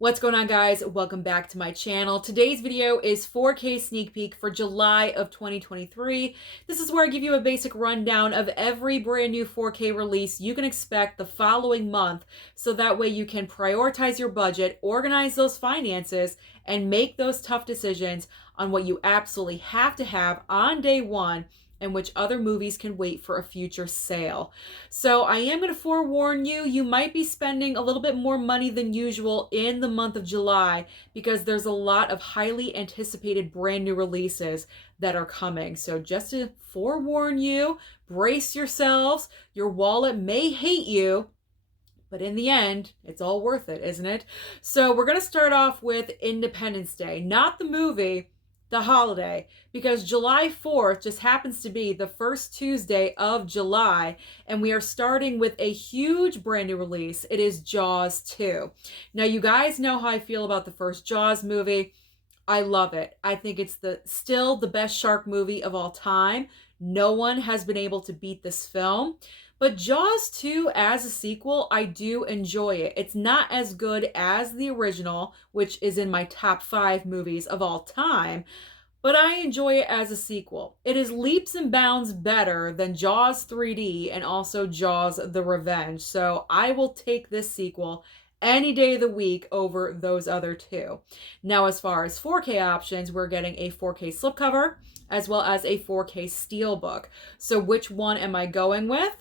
What's going on, guys? Welcome back to my channel. Today's video is 4K sneak peek for July of 2023. This is where I give you a basic rundown of every brand new 4K release you can expect the following month, so that way you can prioritize your budget, organize those finances, and make those tough decisions on what you absolutely have to have on day one and which other movies can wait for a future sale. So I am going to forewarn you, you might be spending a little bit more money than usual in the month of July because there's a lot of highly anticipated brand new releases that are coming. So just to forewarn you, brace yourselves. Your wallet may hate you, but in the end, it's all worth it, isn't it? So we're going to start off with Independence Day, not the movie, the holiday, because July 4th just happens to be the first Tuesday of July, and we are starting with a huge brand new release. It is Jaws 2. Now, you guys know how I feel about the first Jaws movie. I love it. I think it's still the best shark movie of all time. No one has been able to beat this film. But Jaws 2 as a sequel, I do enjoy it. It's not as good as the original, which is in my top 5 movies of all time, but I enjoy it as a sequel. It is leaps and bounds better than Jaws 3D and also Jaws The Revenge. So I will take this sequel any day of the week over those other two. Now, as far as 4K options, we're getting a 4K slipcover as well as a 4K steelbook. So which one am I going with?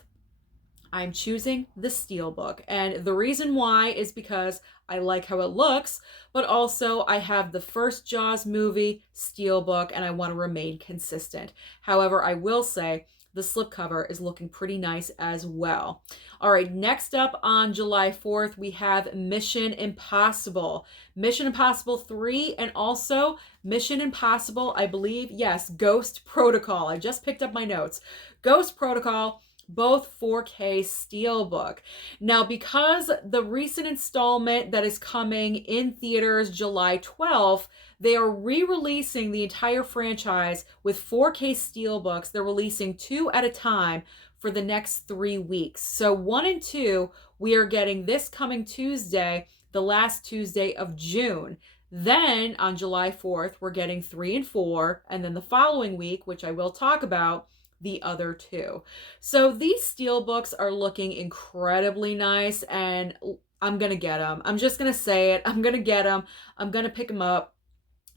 I'm choosing the Steelbook, and the reason why is because I like how it looks, but also I have the first Jaws movie Steelbook and I want to remain consistent. However, I will say the slipcover is looking pretty nice as well. All right, next up on July 4th, we have Mission Impossible. Mission Impossible 3 and also Mission Impossible, I believe, yes, Ghost Protocol. I just picked up my notes. Ghost Protocol, both 4K Steelbook. Now, because the recent installment that is coming in theaters July 12th, they are re-releasing the entire franchise with 4K Steelbooks. They're releasing 2 at a time for the next 3 weeks. So 1 and 2, we are getting this coming Tuesday, the last Tuesday of June. Then on July 4th, we're getting 3 and 4, and then the following week, which I will talk about, the other 2. So these steelbooks are looking incredibly nice, and I'm gonna get them. I'm just gonna say it. I'm gonna get them. I'm gonna pick them up.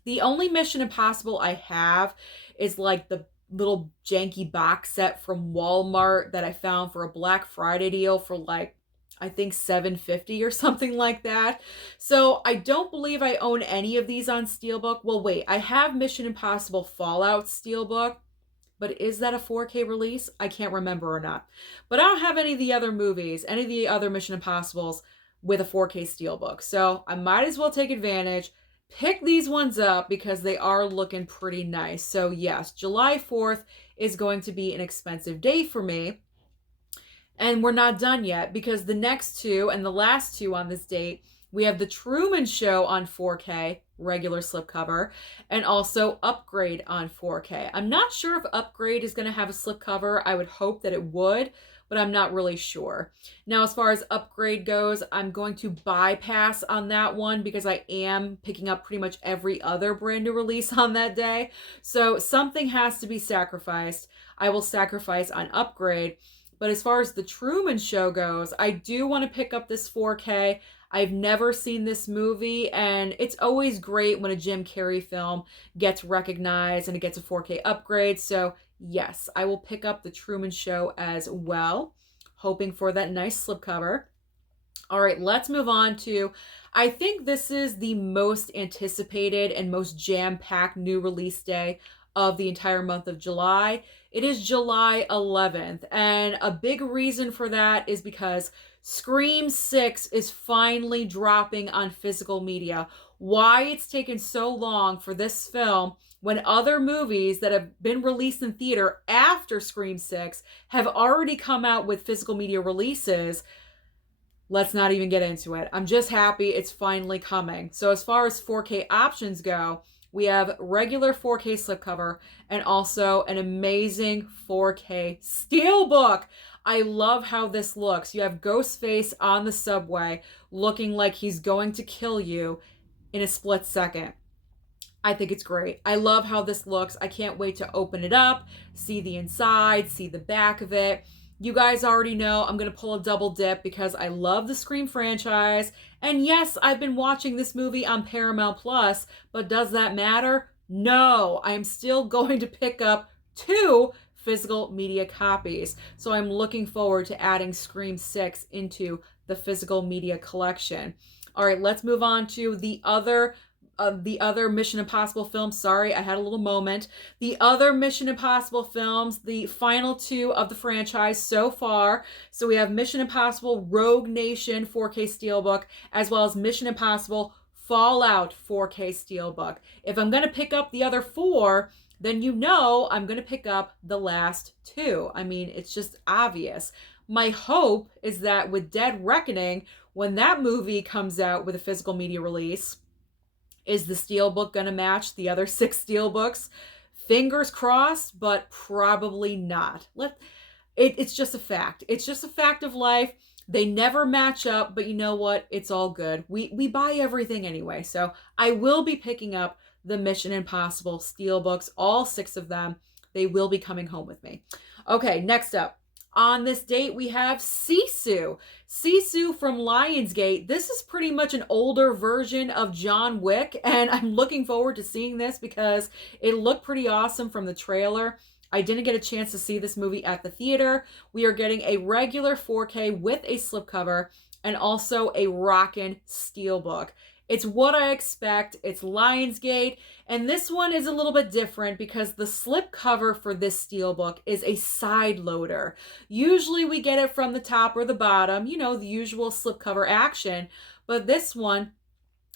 The only Mission Impossible I have is like the little janky box set from Walmart that I found for a Black Friday deal for like, I think $7.50 or something like that. So I don't believe I own any of these on Steelbook. Well, wait, I have Mission Impossible Fallout Steelbook, but is that a 4K release? I can't remember or not. But I don't have any of the other movies, any of the other Mission Impossibles with a 4K Steelbook. So I might as well take advantage, pick these ones up because they are looking pretty nice. So yes, July 4th is going to be an expensive day for me. And we're not done yet because the next 2 and the last 2 on this date, we have the Truman Show on 4K, regular slipcover, and also Upgrade on 4K. I'm not sure if Upgrade is going to have a slipcover. I would hope that it would, but I'm not really sure. Now, as far as Upgrade goes, I'm going to bypass on that one because I am picking up pretty much every other brand new release on that day. So something has to be sacrificed. I will sacrifice on Upgrade. But as far as the Truman Show goes, I do want to pick up this 4K. I've never seen this movie, and it's always great when a Jim Carrey film gets recognized and it gets a 4K upgrade. So yes, I will pick up the Truman Show as well, hoping for that nice slipcover. All right, let's move on to, I think this is the most anticipated and most jam-packed new release day of the entire month of July. It is July 11th, and a big reason for that is because Scream 6 is finally dropping on physical media. Why it's taken so long for this film when other movies that have been released in theater after Scream 6 have already come out with physical media releases, let's not even get into it. I'm just happy it's finally coming. So as far as 4K options go, We have regular 4K slipcover and also an amazing 4K steelbook. I love how this looks. You have Ghostface on the subway looking like he's going to kill you in a split second. I think it's great. I love how this looks. I can't wait to open it up, see the inside, see the back of it. You guys already know I'm going to pull a double dip because I love the Scream franchise. And yes, I've been watching this movie on Paramount Plus, but does that matter? No, I'm still going to pick up 2 physical media copies. So I'm looking forward to adding Scream 6 into the physical media collection. All right, let's move on to the other Mission Impossible films. Sorry, I had a little moment. The other Mission Impossible films, the final 2 of the franchise so far. So we have Mission Impossible Rogue Nation 4K Steelbook, as well as Mission Impossible Fallout 4K Steelbook. If I'm going to pick up the other 4, then you know I'm going to pick up the last 2. I mean, it's just obvious. My hope is that with Dead Reckoning, when that movie comes out with a physical media release, is the steelbook going to match the other 6 steelbooks? Fingers crossed, but probably not. It's just a fact. It's just a fact of life. They never match up, but you know what? It's all good. We buy everything anyway. So I will be picking up the Mission Impossible steelbooks, all 6 of them. They will be coming home with me. Okay, next up. On this date, we have Sisu. Sisu from Lionsgate. This is pretty much an older version of John Wick, and I'm looking forward to seeing this because it looked pretty awesome from the trailer. I didn't get a chance to see this movie at the theater. We are getting a regular 4K with a slipcover and also a rockin' steelbook. It's what I expect. It's Lionsgate. And this one is a little bit different because the slipcover for this steelbook is a side loader. Usually we get it from the top or the bottom, you know, the usual slipcover action. But this one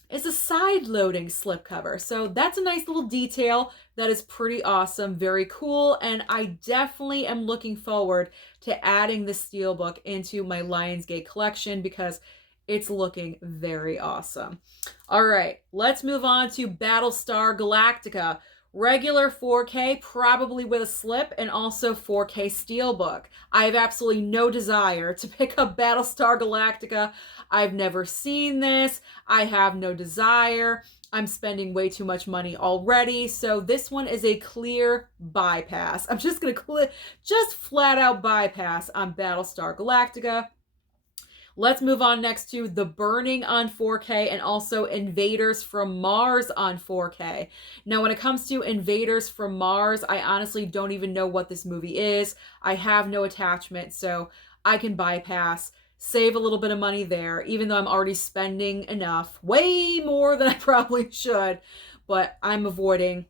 is a side loading slipcover. So that's a nice little detail that is pretty awesome, very cool. And I definitely am looking forward to adding this steelbook into my Lionsgate collection because it's looking very awesome. All right, let's move on to Battlestar Galactica. Regular 4K, probably with a slip, and also 4K steelbook. I have absolutely no desire to pick up Battlestar Galactica. I've never seen this. I have no desire. I'm spending way too much money already. So this one is a clear bypass. I'm just going to just flat out bypass on Battlestar Galactica. Let's move on next to The Burning on 4K and also Invaders from Mars on 4K. Now, when it comes to Invaders from Mars, I honestly don't even know what this movie is. I have no attachment, so I can bypass, save a little bit of money there, even though I'm already spending enough, way more than I probably should, but I'm avoiding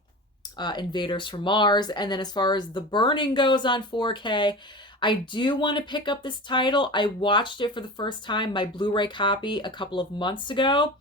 Invaders from Mars. And then as far as The Burning goes on 4K, I do want to pick up this title. I watched it for the first time, my Blu-ray copy, a couple of months ago.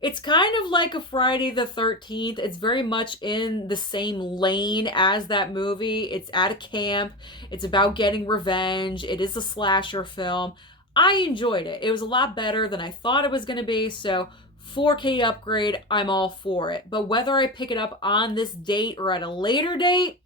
It's kind of like a Friday the 13th. It's very much in the same lane as that movie. It's at a camp. It's about getting revenge. It is a slasher film. I enjoyed it. It was a lot better than I thought it was going to be, so 4K upgrade, I'm all for it. But whether I pick it up on this date or at a later date,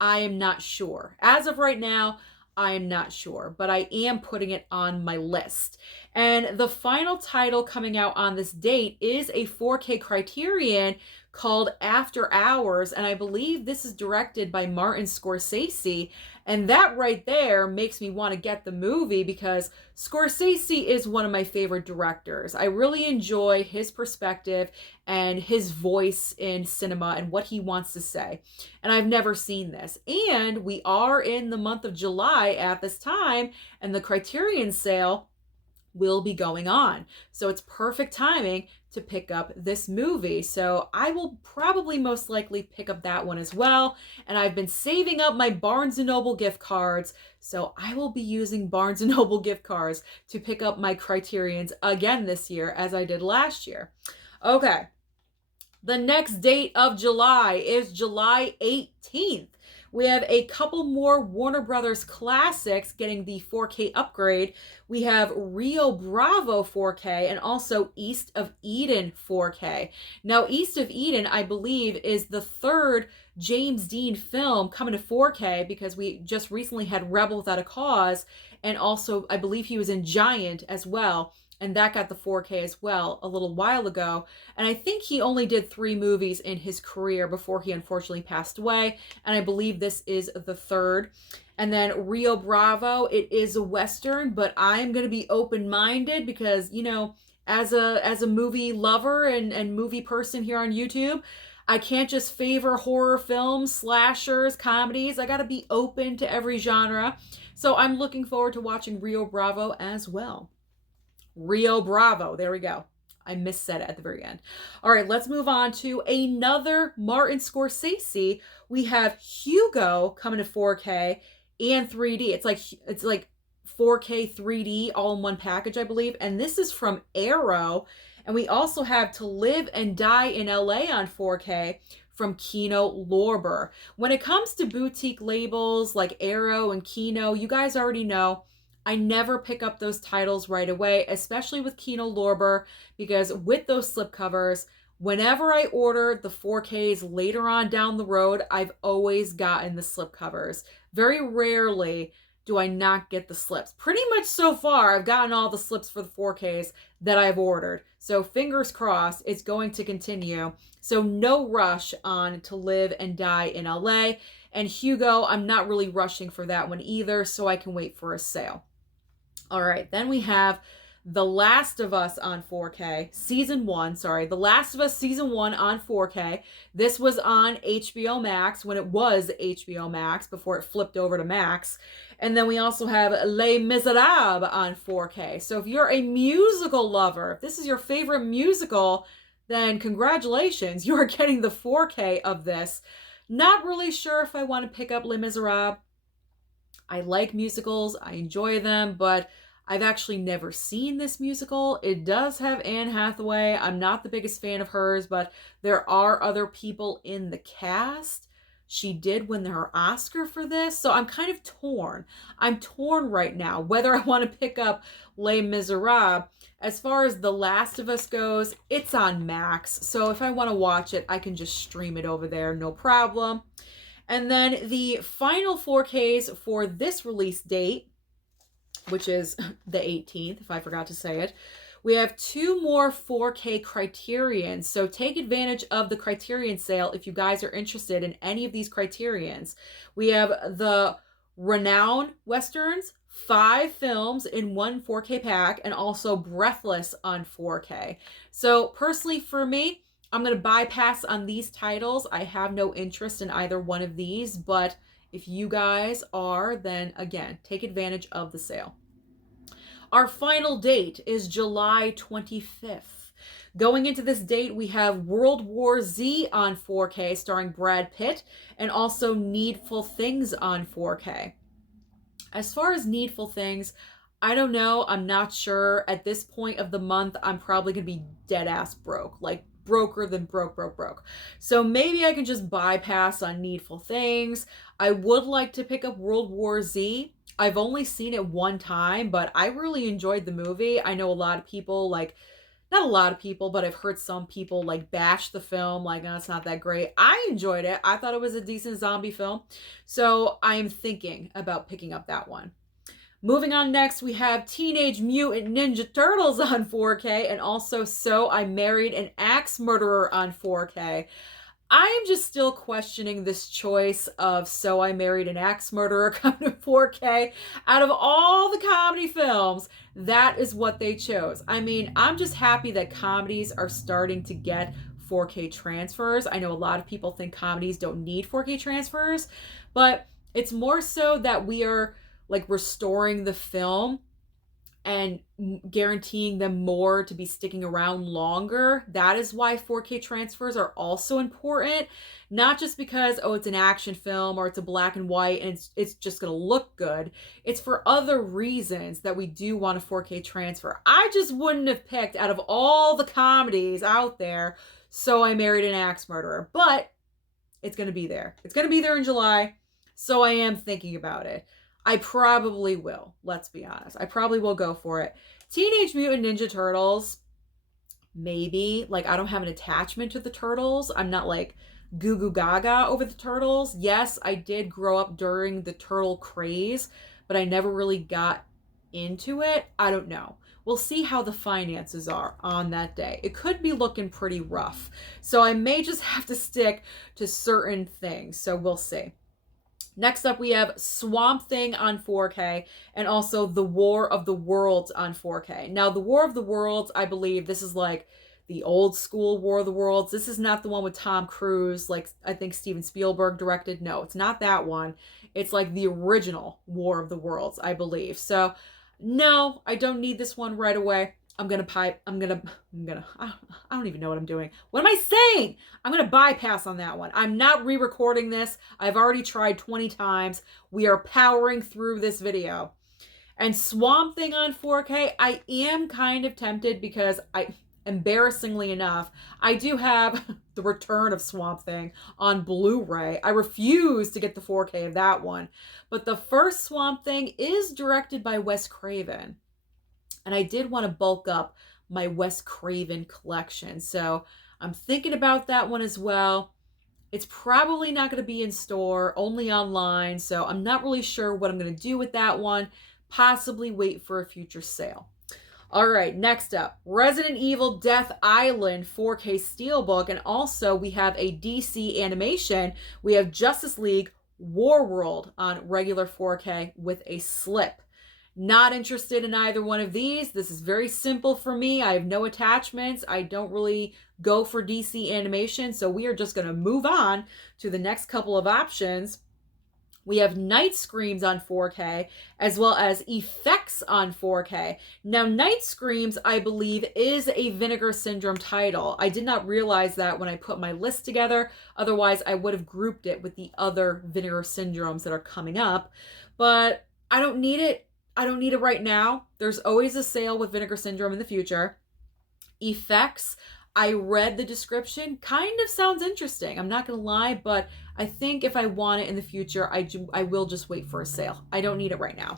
I am not sure. As of right now, I am not sure, but I am putting it on my list. And the final title coming out on this date is a 4K Criterion called After Hours, and I believe this is directed by Martin Scorsese, and that right there makes me want to get the movie because Scorsese is one of my favorite directors. I really enjoy his perspective and his voice in cinema and what he wants to say. And I've never seen this. And we are in the month of July at this time, and the Criterion Sale will be going on. So it's perfect timing to pick up this movie. So I will probably most likely pick up that one as well. And I've been saving up my Barnes & Noble gift cards. So I will be using Barnes & Noble gift cards to pick up my Criterions again this year as I did last year. Okay. The next date of July is July 18th. We have a couple more Warner Brothers classics getting the 4K upgrade. We have Rio Bravo 4K and also East of Eden 4K. Now, East of Eden, I believe, is the third James Dean film coming to 4K because we just recently had Rebel Without a Cause, and also I believe he was in Giant as well, and that got the 4K as well a little while ago. And I think he only did 3 movies in his career before he unfortunately passed away, and I believe this is the third. And then Rio Bravo, it is a Western, but I'm going to be open-minded because, you know, as a movie lover and movie person here on YouTube, I can't just favor horror films, slashers, comedies. I got to be open to every genre. So I'm looking forward to watching Rio Bravo as well. Rio Bravo. There we go. I missaid it at the very end. All right, let's move on to another Martin Scorsese. We have Hugo coming to 4K and 3D. It's like 4K 3D all in one package, I believe. And this is from Arrow. And we also have To Live and Die in LA on 4K from Kino Lorber. When it comes to boutique labels like Arrow and Kino, you guys already know I never pick up those titles right away, especially with Kino Lorber, because with those slipcovers, whenever I order the 4Ks later on down the road, I've always gotten the slipcovers. Very rarely do I not get the slips. Pretty much so far, I've gotten all the slips for the 4Ks that I've ordered. So fingers crossed, it's going to continue. So no rush on To Live and Die in LA. And Hugo, I'm not really rushing for that one either, so I can wait for a sale. All right, then we have The Last of Us on 4K, season 1, sorry. The Last of Us season 1 on 4K. This was on HBO Max when it was HBO Max before it flipped over to Max. And then we also have Les Miserables on 4K. So if you're a musical lover, if this is your favorite musical, then congratulations, you are getting the 4K of this. Not really sure if I want to pick up Les Miserables. I like musicals, I enjoy them, but I've actually never seen this musical. It does have Anne Hathaway. I'm not the biggest fan of hers, but there are other people in the cast. She did win her Oscar for this, so I'm kind of torn. I'm torn right now whether I want to pick up Les Miserables. As far as The Last of Us goes, it's on Max, so if I want to watch it, I can just stream it over there, no problem. And then the final 4Ks for this release date, which is the 18th, if I forgot to say it, we have 2 more 4K Criterions. So take advantage of the Criterion Sale if you guys are interested in any of these Criterions. We have the Ranown Westerns, 5 films in 1 4K pack, and also Breathless on 4K. So personally for me, I'm going to bypass on these titles. I have no interest in either one of these, but if you guys are, then again, take advantage of the sale. Our final date is July 25th. Going into this date, we have World War Z on 4K starring Brad Pitt, and also Needful Things on 4K. As far as Needful Things, I don't know. I'm not sure. At this point of the month, I'm probably going to be dead ass broke. Like, broker than broke. So maybe I can just bypass on Needful Things. I would like to pick up World War Z. I've only seen it 1 time, but I really enjoyed the movie. I know a lot of people, like, not a lot of people, but I've heard some people, like, bash the film, like, oh, it's not that great. I enjoyed it. I thought it was a decent zombie film. So I'm thinking about picking up that one. Moving on next, we have Teenage Mutant Ninja Turtles on 4K, and also So I Married an Axe Murderer on 4K. I am just still questioning this choice of So I Married an Axe Murderer coming to 4K. Out of all the comedy films, that is what they chose. I mean, I'm just happy that comedies are starting to get 4K transfers. I know a lot of people think comedies don't need 4K transfers, but it's more so that we are like restoring the film and guaranteeing them more to be sticking around longer. That is why 4K transfers are also important. Not just because, oh, it's an action film or it's a black and white and it's just going to look good. It's for other reasons that we do want a 4K transfer. I just wouldn't have picked, out of all the comedies out there, So I Married an Axe Murderer. But it's going to be there. It's going to be there in July. So I am thinking about it. I probably will, let's be honest. I probably will go for it. Teenage Mutant Ninja Turtles, maybe. Like, I don't have an attachment to the turtles. I'm not like goo goo gaga over the turtles. Yes, I did grow up during the turtle craze, but I never really got into it. I don't know. We'll see how the finances are on that day. It could be looking pretty rough. So I may just have to stick to certain things. So we'll see. Next up, we have Swamp Thing on 4K and also The War of the Worlds on 4K. Now, The War of the Worlds, I believe this is like the old school War of the Worlds. This is not the one with Tom Cruise, like I think Steven Spielberg directed. No, it's not that one. It's like the original War of the Worlds, I believe. So, no, I don't need this one right away. I don't even know what I'm doing. What am I saying? I'm going to bypass on that one. I'm not re-recording this. I've already tried 20 times. We are powering through this video. And Swamp Thing on 4K, I am kind of tempted because embarrassingly enough, I do have the return of Swamp Thing on Blu-ray. I refuse to get the 4K of that one. But the first Swamp Thing is directed by Wes Craven. And I did want to bulk up my Wes Craven collection. So I'm thinking about that one as well. It's probably not going to be in store, only online. So I'm not really sure what I'm going to do with that one. Possibly wait for a future sale. All right, next up, Resident Evil Death Island 4K Steelbook. And also we have a DC animation. We have Justice League WarWorld on regular 4K with a slip. Not interested in either one of these. This is very simple for me. I have no attachments. I don't really go for DC animation. So we are just going to move on to the next couple of options. We have Night Screams on 4K as well as Effects on 4K. Now, Night Screams, I believe, is a Vinegar Syndrome title. I did not realize that when I put my list together. Otherwise, I would have grouped it with the other Vinegar Syndromes that are coming up. But I don't need it. I don't need it right now. There's always a sale with Vinegar Syndrome in the future. Effects, I read the description. Kind of sounds interesting. I'm not going to lie, but I think if I want it in the future, I will just wait for a sale. I don't need it right now.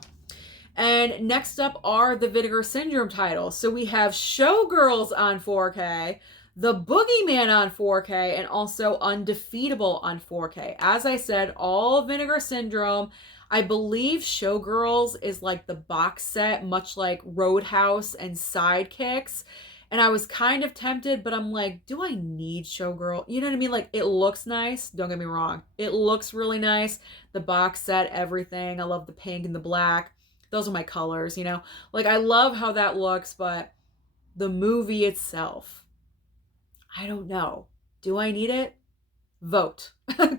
And next up are the Vinegar Syndrome titles. So we have Showgirls on 4K, The Boogeyman on 4K, and also Undefeatable on 4K. As I said, all Vinegar Syndrome. I believe Showgirls is like the box set, much like Roadhouse and Sidekicks. And I was kind of tempted, but I'm like, do I need Showgirl? You know what I mean? Like, it looks nice. Don't get me wrong. It looks really nice. The box set, everything. I love the pink and the black. Those are my colors, you know? Like, I love how that looks, but the movie itself, I don't know. Do I need it? Vote.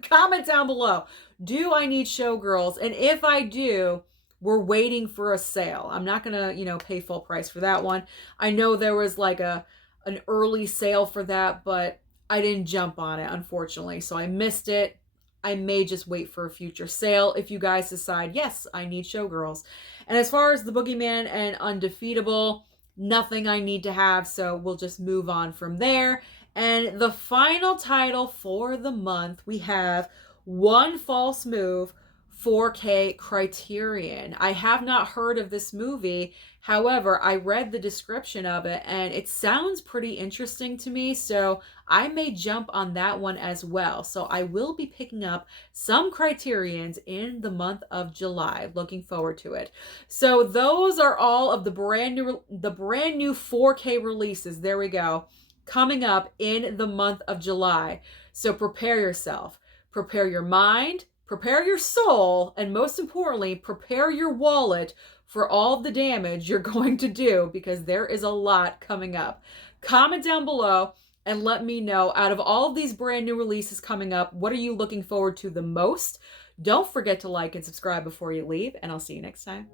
Comment down below. Do I need Showgirls? And if I do, we're waiting for a sale. I'm not going to, pay full price for that one. I know there was like an early sale for that, but I didn't jump on it, unfortunately. So I missed it. I may just wait for a future sale if you guys decide, yes, I need Showgirls. And as far as the Boogeyman and Undefeatable, nothing I need to have. So we'll just move on from there. And the final title for the month, we have One False Move, 4K Criterion. I have not heard of this movie. However, I read the description of it and it sounds pretty interesting to me. So I may jump on that one as well. So I will be picking up some Criterions in the month of July. Looking forward to it. So those are all of the brand new 4K releases. There we go. Coming up in the month of July. So prepare yourself. Prepare your mind. Prepare your soul, and most importantly, prepare your wallet for all the damage you're going to do because there is a lot coming up. Comment down below and let me know, out of all of these brand new releases coming up, what are you looking forward to the most? Don't forget to like and subscribe before you leave, and I'll see you next time.